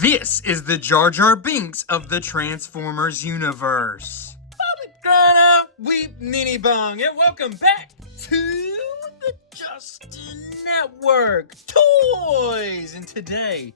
This is the Jar Jar Binks of the Transformers universe. Weep Nini Bong, and welcome back to the Justin Network Toys. And today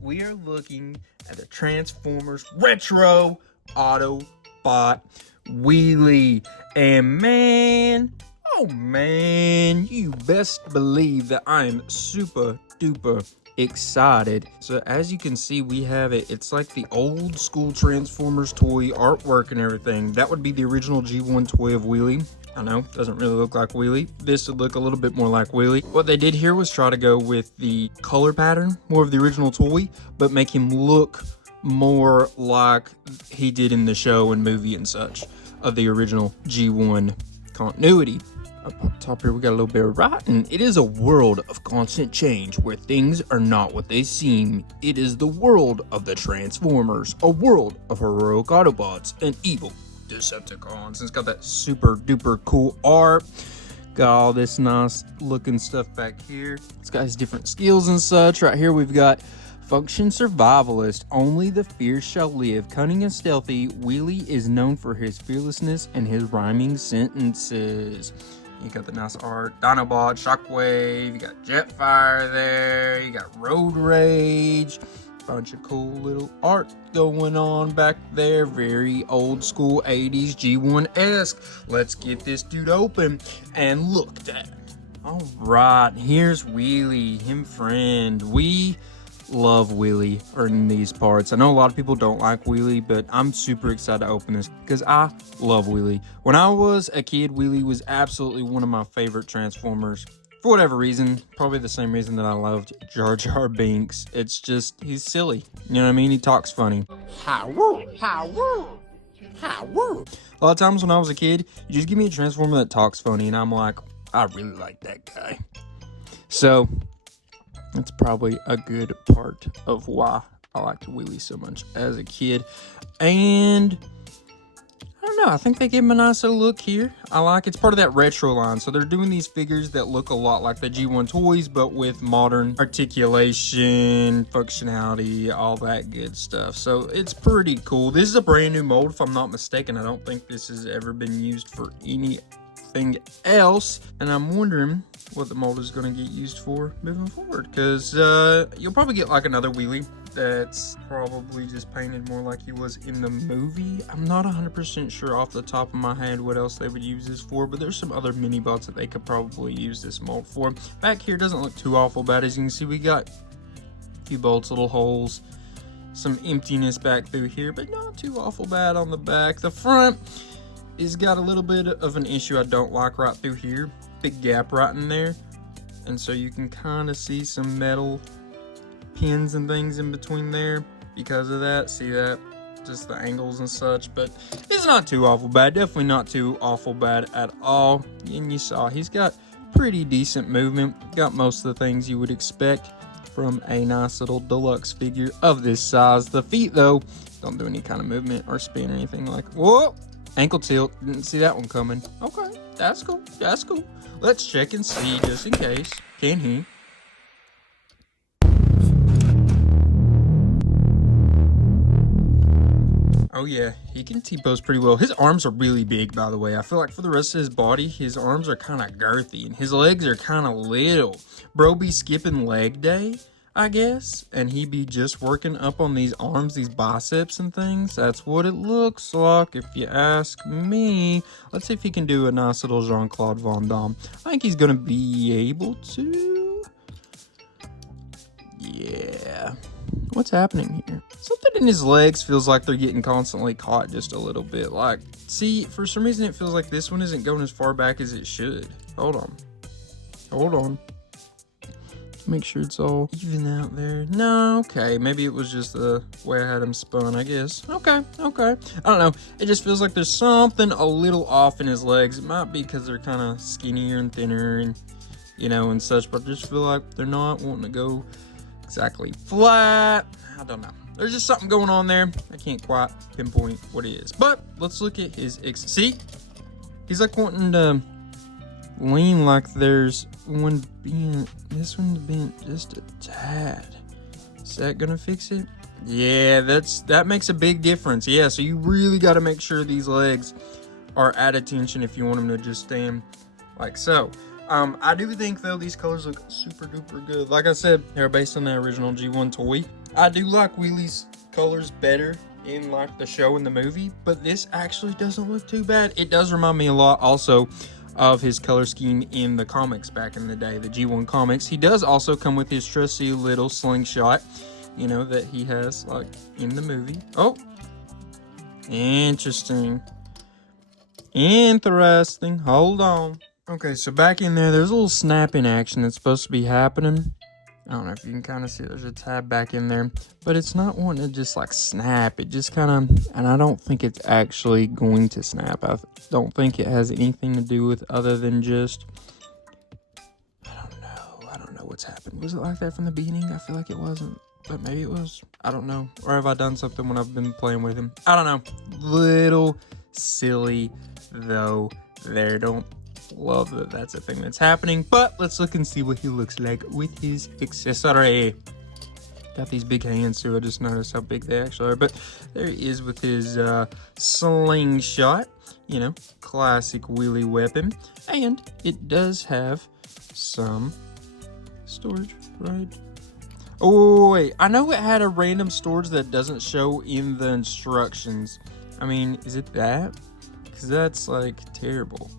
we are looking at the Transformers Retro Autobot Wheelie. And man, oh man, you best believe that I am super duper excited. So as you can see, we have it's like the old school Transformers toy artwork and everything. That would be the original G1 toy of Wheelie. I know, doesn't really look like Wheelie. This would look a little bit more like Wheelie. What they did here was try to go with the color pattern, more of the original toy, but make him look more like he did in the show and movie and such of the original G1 continuity. Up top here, we got a little bit of writing. It is a world of constant change where things are not what they seem. It is the world of the Transformers, a world of heroic Autobots and evil Decepticons. And it's got that super duper cool art. Got all this nice looking stuff back here. It's got his different skills and such. Right here, we've got Function Survivalist, only the fierce shall live. Cunning and stealthy, Wheelie is known for his fearlessness and his rhyming sentences. You got the nice art, Dinobot, Shockwave, you got Jetfire there, you got Road Rage, bunch of cool little art going on back there, very old school 80s G1-esque. Let's get this dude open and looked at. All right, here's Wheelie, him friend. We love Wheelie in these parts. I know a lot of people don't like Wheelie, but I'm super excited to open this because I love Wheelie. When I was a kid, Wheelie was absolutely one of my favorite Transformers. For whatever reason, probably the same reason that I loved Jar Jar Binks. It's just, he's silly. You know what I mean? He talks funny. How-woo, how-woo, how-woo. A lot of times when I was a kid, you just give me a Transformer that talks funny, and I'm like, I really like that guy. So that's probably a good part of why I liked Wheelie so much as a kid. And I don't know, I think they gave him a nice little look here. I like it's part of that retro line. So they're doing these figures that look a lot like the G1 toys, but with modern articulation, functionality, all that good stuff. So it's pretty cool. This is a brand new mold, if I'm not mistaken. I don't think this has ever been used for anything else, and I'm wondering what the mold is going to get used for moving forward, because you'll probably get like another Wheelie that's probably just painted more like he was in the movie. I'm not 100% sure off the top of my head what else they would use this for, but there's some other mini bots that they could probably use this mold for. Back here doesn't look too awful bad. As you can see, we got a few bolts, little holes, some emptiness back through here, but not too awful bad on the back. The front is got a little bit of an issue I don't like right through here. Big gap right in there. And so you can kind of see some metal pins and things in between there because of that. See that? Just the angles and such. But it's not too awful bad. Definitely not too awful bad at all. And you saw he's got pretty decent movement. Got most of the things you would expect from a nice little deluxe figure of this size. The feet, though, don't do any kind of movement or spin or anything like. Whoa! Ankle tilt, didn't see that one coming. Okay, that's cool, that's cool. Let's check and see just in case. Can he? Oh yeah, he can T-pose pretty well. His arms are really big, by the way. I feel like for the rest of his body, his arms are kind of girthy and his legs are kind of little. Bro be skipping leg day, I guess, and he be just working up on these arms, these biceps and things. That's what it looks like, if you ask me. Let's see if he can do a nice little Jean-Claude Van Damme. I think he's gonna be able to. Yeah. What's happening here? Something in his legs feels like they're getting constantly caught just a little bit. Like, see, for some reason it feels like this one isn't going as far back as it should. Hold on. Hold on. Make sure it's all even out there. No, okay. Maybe it was just the way I had him spun, I guess. Okay. I don't know. It just feels like there's something a little off in his legs. It might be because they're kind of skinnier and thinner and, you know, and such. But I just feel like they're not wanting to go exactly flat. I don't know. There's just something going on there. I can't quite pinpoint what it is. But let's look at his... See? He's like wanting to lean like there's one bent. This one's bent just a tad. Is that gonna fix it? Yeah, that makes a big difference. Yeah, so you really got to make sure these legs are at attention if you want them to just stand like so. I do think, though, these colors look super duper good. Like I said, they're based on the original G1 toy. I do like Wheelie's colors better in like the show and the movie, but this actually doesn't look too bad. It does remind me a lot also of his color scheme in the comics back in the day, the G1 comics. He does also come with his trusty little slingshot, you know, that he has like in the movie. Oh, interesting. Interesting. Hold on. Okay, so back in there's a little snapping action that's supposed to be happening. I don't know if you can kind of see there's a tab back in there, but it's not wanting to just like snap. It just kind of, and I don't think it's actually going to snap. I don't think it has anything to do with other than just, I don't know what's happened. Was it like that from the beginning? I feel like it wasn't, but maybe it was. I don't know. Or have I done something when I've been playing with him? I don't know. Little silly though there. Don't love that that's a thing that's happening, but let's look and see what he looks like with his accessory. Got these big hands too. I just noticed how big they actually are, but there he is with his slingshot, you know, classic wheelie weapon. And it does have some storage, right? Oh wait, I know it had a random storage that doesn't show in the instructions. I mean, is it that? Because that's like terrible.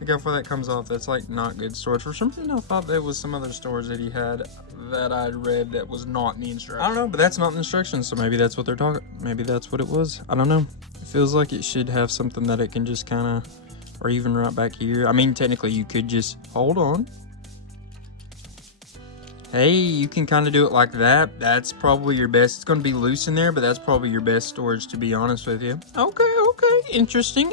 Look how far that comes off. That's like not good storage. For some reason I thought there was some other storage that he had that I'd read that was not in the instructions. I don't know, but that's not in the instructions, so maybe that's what they're talking. Maybe that's what it was. I don't know. It feels like it should have something that it can just kind of, or even right back here. I mean, technically you could just hold on. Hey, you can kind of do it like that. That's probably your best. It's going to be loose in there, but that's probably your best storage, to be honest with you. Okay. Interesting.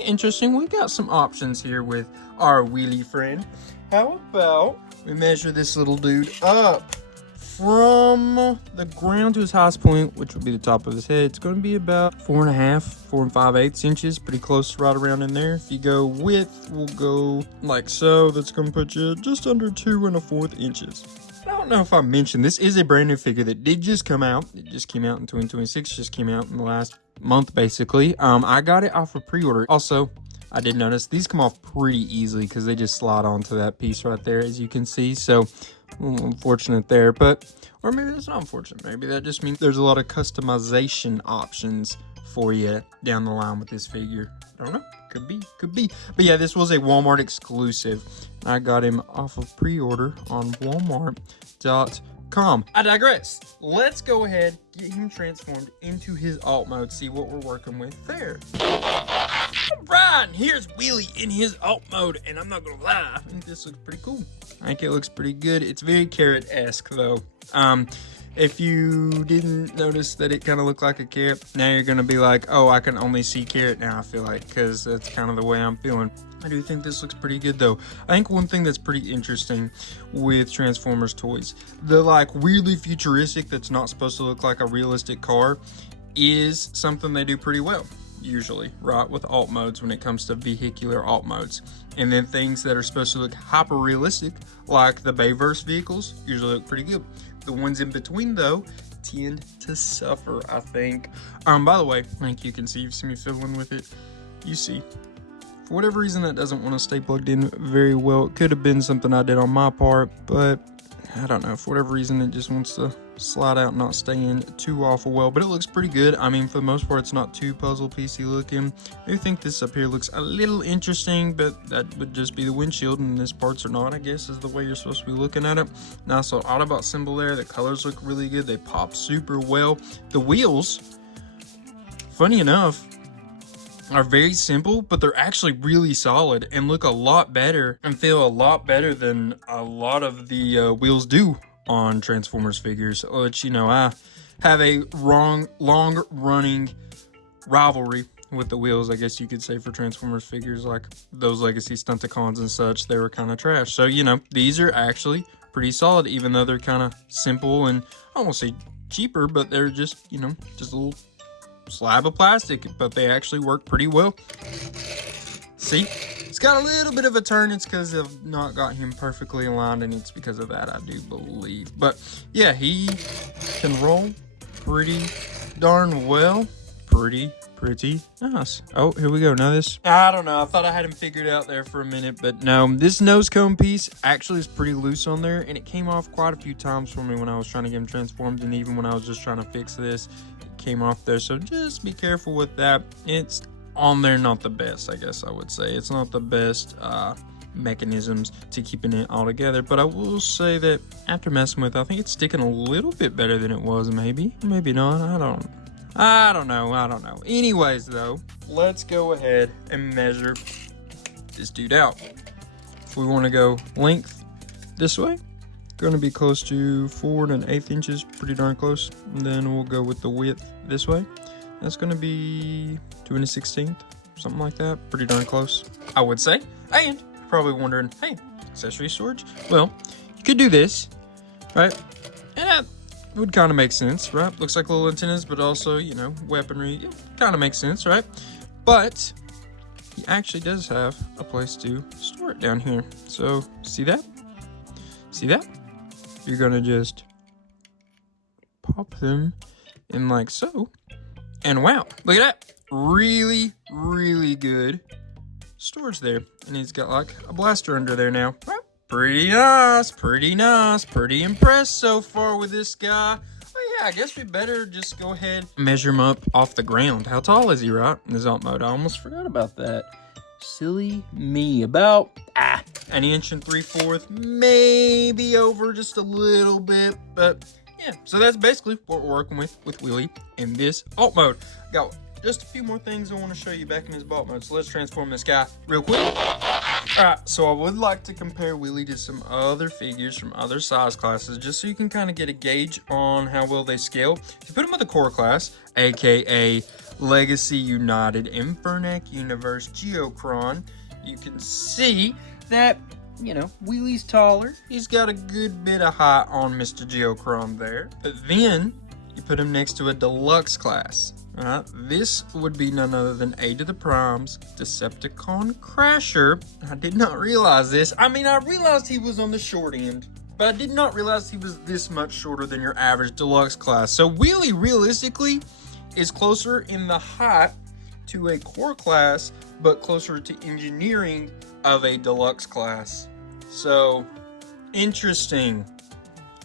We got some options here with our wheelie friend. How about we measure this little dude up from the ground to his highest point, which would be the top of his head. It's going to be about 4 and 5/8 inches. Pretty close, right around in there. If you go width, we'll go like so. That's going to put you just under 2 1/4 inches. I don't know if I mentioned, this is a brand new figure that did just come out. It just came out in 2026, just came out in the last month, basically. I got it off of pre-order. Also, I did notice these come off pretty easily because they just slide onto that piece right there, as you can see. So, unfortunate there, but, or maybe that's not unfortunate. Maybe that just means there's a lot of customization options for you down the line with this figure. I don't know. Could be. But yeah, this was a Walmart exclusive. I got him off of pre-order on Walmart.com. I digress. Let's go ahead, get him transformed into his alt mode, see what we're working with there. Alright, here's Wheelie in his alt mode, and I'm not gonna lie, I think this looks pretty cool. I think it looks pretty good. It's very carrot-esque though. If you didn't notice that it kind of looked like a carrot, now you're going to be like, oh, I can only see carrot now, I feel like, because that's kind of the way I'm feeling. I do think this looks pretty good, though. I think one thing that's pretty interesting with Transformers toys, the, like, weirdly futuristic that's not supposed to look like a realistic car, is something they do pretty well, usually, right, with alt modes when it comes to vehicular alt modes. And then things that are supposed to look hyper-realistic, like the Bayverse vehicles, usually look pretty good. The ones in between, though, tend to suffer, I think. By the way, I think you can see, you've seen me fiddling with it. You see, for whatever reason, that doesn't want to stay plugged in very well. It could have been something I did on my part, but I don't know. For whatever reason, it just wants to slide out and not stay in too awful well, but it looks pretty good. I mean, for the most part, it's not too puzzle piecey looking. I do think this up here looks a little interesting, but that would just be the windshield, and this parts are not, I guess, is the way you're supposed to be looking at it. Nice little Autobot symbol there. The colors look really good. They pop super well. The wheels, funny enough, are very simple, but they're actually really solid and look a lot better and feel a lot better than a lot of the wheels do on Transformers figures, which, you know, I have a long-running rivalry with the wheels, I guess you could say, for Transformers figures. Like those Legacy Stunticons and such, they were kind of trash. So, you know, these are actually pretty solid, even though they're kind of simple and I won't say cheaper, but they're just, you know, just a little slab of plastic, but they actually work pretty well. See? It's got a little bit of a turn. It's because I've not got him perfectly aligned, and it's because of that, I do believe. But yeah, he can roll pretty darn well. Pretty nice. Oh, here we go. Now this, I don't know. I thought I had him figured out there for a minute, but no. This nose cone piece actually is pretty loose on there, and it came off quite a few times for me when I was trying to get him transformed, and even when I was just trying to fix this, it came off there. So just be careful with that. It's on there, not the best, I guess I would say. It's not the best mechanisms to keeping it all together, but I will say that after messing with it, I think it's sticking a little bit better than it was. Maybe not. I don't know. Anyways, though, let's go ahead and measure this dude out. If we want to go length this way, going to be close to 4 1/8 inches, pretty darn close. And then we'll go with the width this way. That's going to be 2 1/16, something like that. Pretty darn close, I would say. And you're probably wondering, hey, accessory storage? Well, you could do this, right? And that would kind of make sense, right? Looks like little antennas, but also, you know, weaponry. It kind of makes sense, right? But he actually does have a place to store it down here. So, see that? See that? You're gonna just pop them in like so. And wow, look at that. Really good storage there. And he's got like a blaster under there now. Pretty nice, pretty impressed so far with this guy. Oh yeah, I guess we better just go ahead and measure him up off the ground. How tall is he, right? In his alt mode, I almost forgot about that. Silly me. About 1 3/4 inches, maybe over just a little bit, but yeah. So that's basically what we're working with Wheelie in this alt mode. Got just a few more things I want to show you back in his alt mode, so let's transform this guy real quick. Alright, so I would like to compare Wheelie to some other figures from other size classes, just so you can kind of get a gauge on how well they scale. If you put him with a core class, aka Legacy United Infernac Universe Geocron, you can see that, you know, Wheelie's taller. He's got a good bit of height on Mr. Geocron there. But then you put him next to a deluxe class. This would be none other than A to the Prime's Decepticon Crasher. I did not realize this. I mean, I realized he was on the short end, but I did not realize he was this much shorter than your average deluxe class. So Wheelie realistically is closer in the height to a core class, but closer to engineering of a deluxe class. So interesting.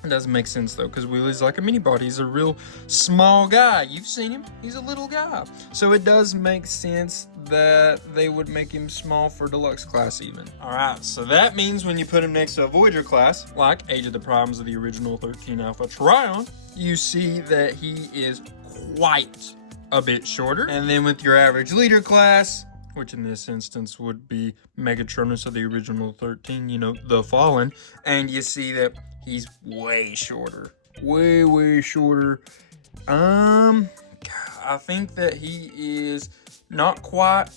It doesn't make sense though, because Wheelie's like a mini body. He's a real small guy. You've seen him. He's a little guy. So it does make sense that they would make him small for deluxe class even. Alright, so that means when you put him next to a Voyager class, like Age of the Primes of the original 13 Alpha Trion, you see that he is quite a bit shorter. And then with your average leader class, which in this instance would be Megatronus of the original 13, you know, the Fallen, and you see that he's way shorter. Way shorter. I think that he is not quite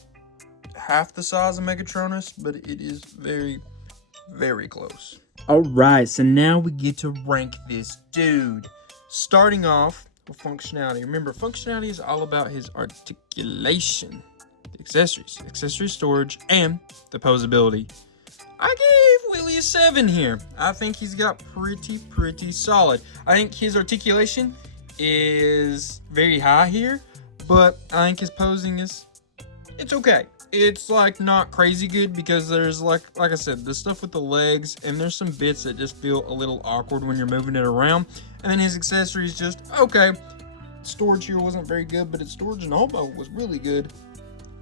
half the size of Megatronus, but it is very close. Alright, so now we get to rank this dude. Starting off with functionality. Remember, functionality is all about his articulation, the accessories, accessory storage, and the posability. I gave Wheelie a 7 here. I think he's got pretty solid. I think his articulation is very high here, but I think his posing is, it's okay. It's like not crazy good, because there's like I said, the stuff with the legs, and there's some bits that just feel a little awkward when you're moving it around. And then his accessories just okay. Storage here wasn't very good, but its storage in Hobo was really good.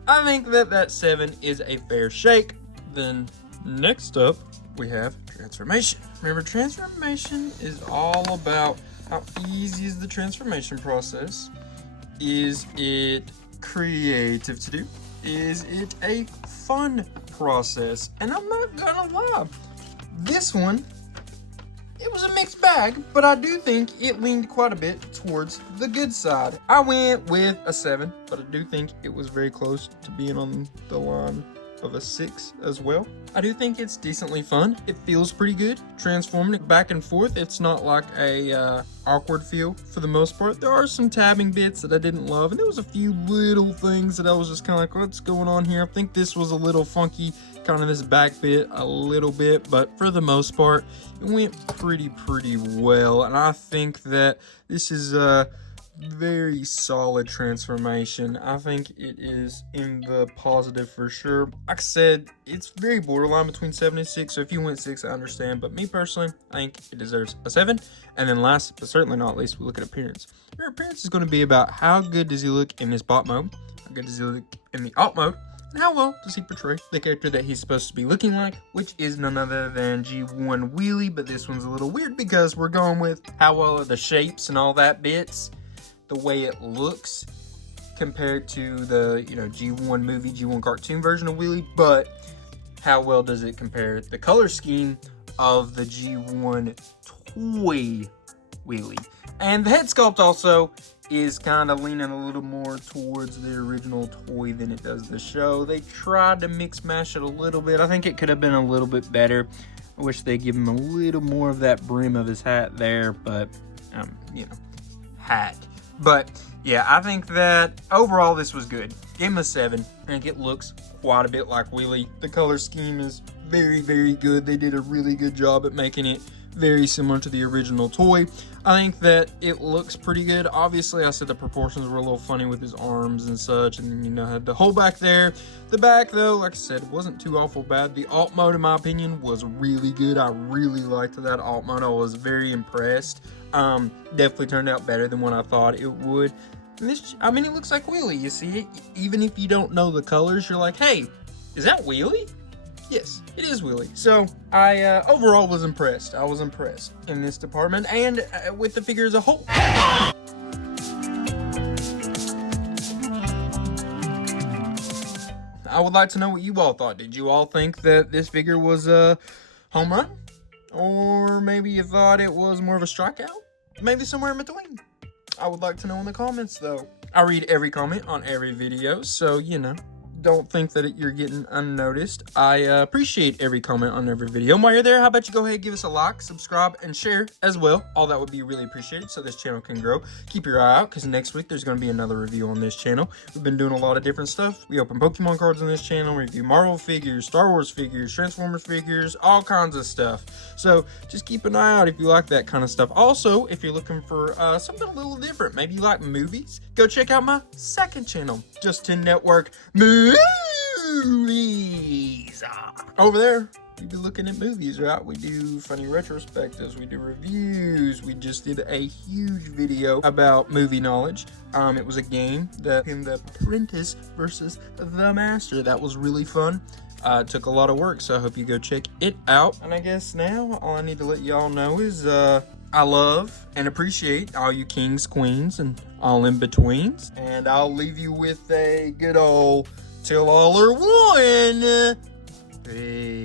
I think that 7 is a fair shake. Then next up, we have transformation. Remember, transformation is all about how easy is the transformation process. Is it creative to do? Is it a fun process? And I'm not gonna lie, this one, it was a mixed bag, but I do think it leaned quite a bit towards the good side. I went with a 7, but I do think it was very close to being on the line of a 6 as well. I do think it's decently fun. It feels pretty good. Transforming it back and forth, it's not like a awkward feel for the most part. There are some tabbing bits that I didn't love, and there was a few little things that I was just kind of like, what's going on here? I think this was a little funky, kind of this back bit a little bit, but for the most part, it went pretty well. And I think that this is very solid transformation. I think it is in the positive for sure. Like I said, it's very borderline between 7 and 6, so if you went 6, I understand. But me personally, I think it deserves a 7. And then last, but certainly not least, we look at appearance. Your appearance is going to be about how good does he look in this bot mode, how good does he look in the alt mode, and how well does he portray the character that he's supposed to be looking like, which is none other than G1 Wheelie. But this one's a little weird because we're going with how well are the shapes and all that bits, the way it looks compared to the, G1 movie, G1 cartoon version of Wheelie, but how well does it compare the color scheme of the G1 toy Wheelie. And the head sculpt also is kind of leaning a little more towards the original toy than it does the show. They tried to mix mash it a little bit. I think it could have been a little bit better. I wish they'd give him a little more of that brim of his hat there, but, hat. But, yeah, I think that overall this was good. Gave him a 7. I think it looks quite a bit like Wheelie. The color scheme is very, very good. They did a really good job at making it very similar to the original toy. I think that it looks pretty good. Obviously, I said the proportions were a little funny with his arms and such, and then, had the hole back there. The back, though, like I said, wasn't too awful bad. The alt mode, in my opinion, was really good. I really liked that alt mode. I was very impressed. Definitely turned out better than what I thought it would. And this, it looks like Wheelie. You see it? Even if you don't know the colors, you're like, hey, is that Wheelie? Yes, it is Wheelie. So I overall was impressed. I was impressed in this department and with the figure as a whole. I would like to know what you all thought. Did you all think that this figure was a home run? Or maybe you thought it was more of a strikeout? Maybe somewhere in between. I would like to know in the comments, though. I read every comment on every video, so, don't think that you're getting unnoticed. I appreciate every comment on every video. And while you're there, how about you go ahead and give us a like, subscribe, and share as well. All that would be really appreciated so this channel can grow. Keep your eye out because next week there's going to be another review on this channel. We've been doing a lot of different stuff. We open Pokemon cards on this channel, we review Marvel figures, Star Wars figures, Transformers figures, all kinds of stuff. So just keep an eye out if you like that kind of stuff. Also, if you're looking for something a little different, maybe you like movies, go check out my second channel, Justin Network Movies. Over there, we be looking at movies, right? We do funny retrospectives, we do reviews. We just did a huge video about movie knowledge. It was a game, The Apprentice versus the Master. That was really fun. It took a lot of work, so I hope you go check it out. And I guess now all I need to let y'all know is I love and appreciate all you kings, queens, and all in betweens. And I'll leave you with a good old till all are one. Peace.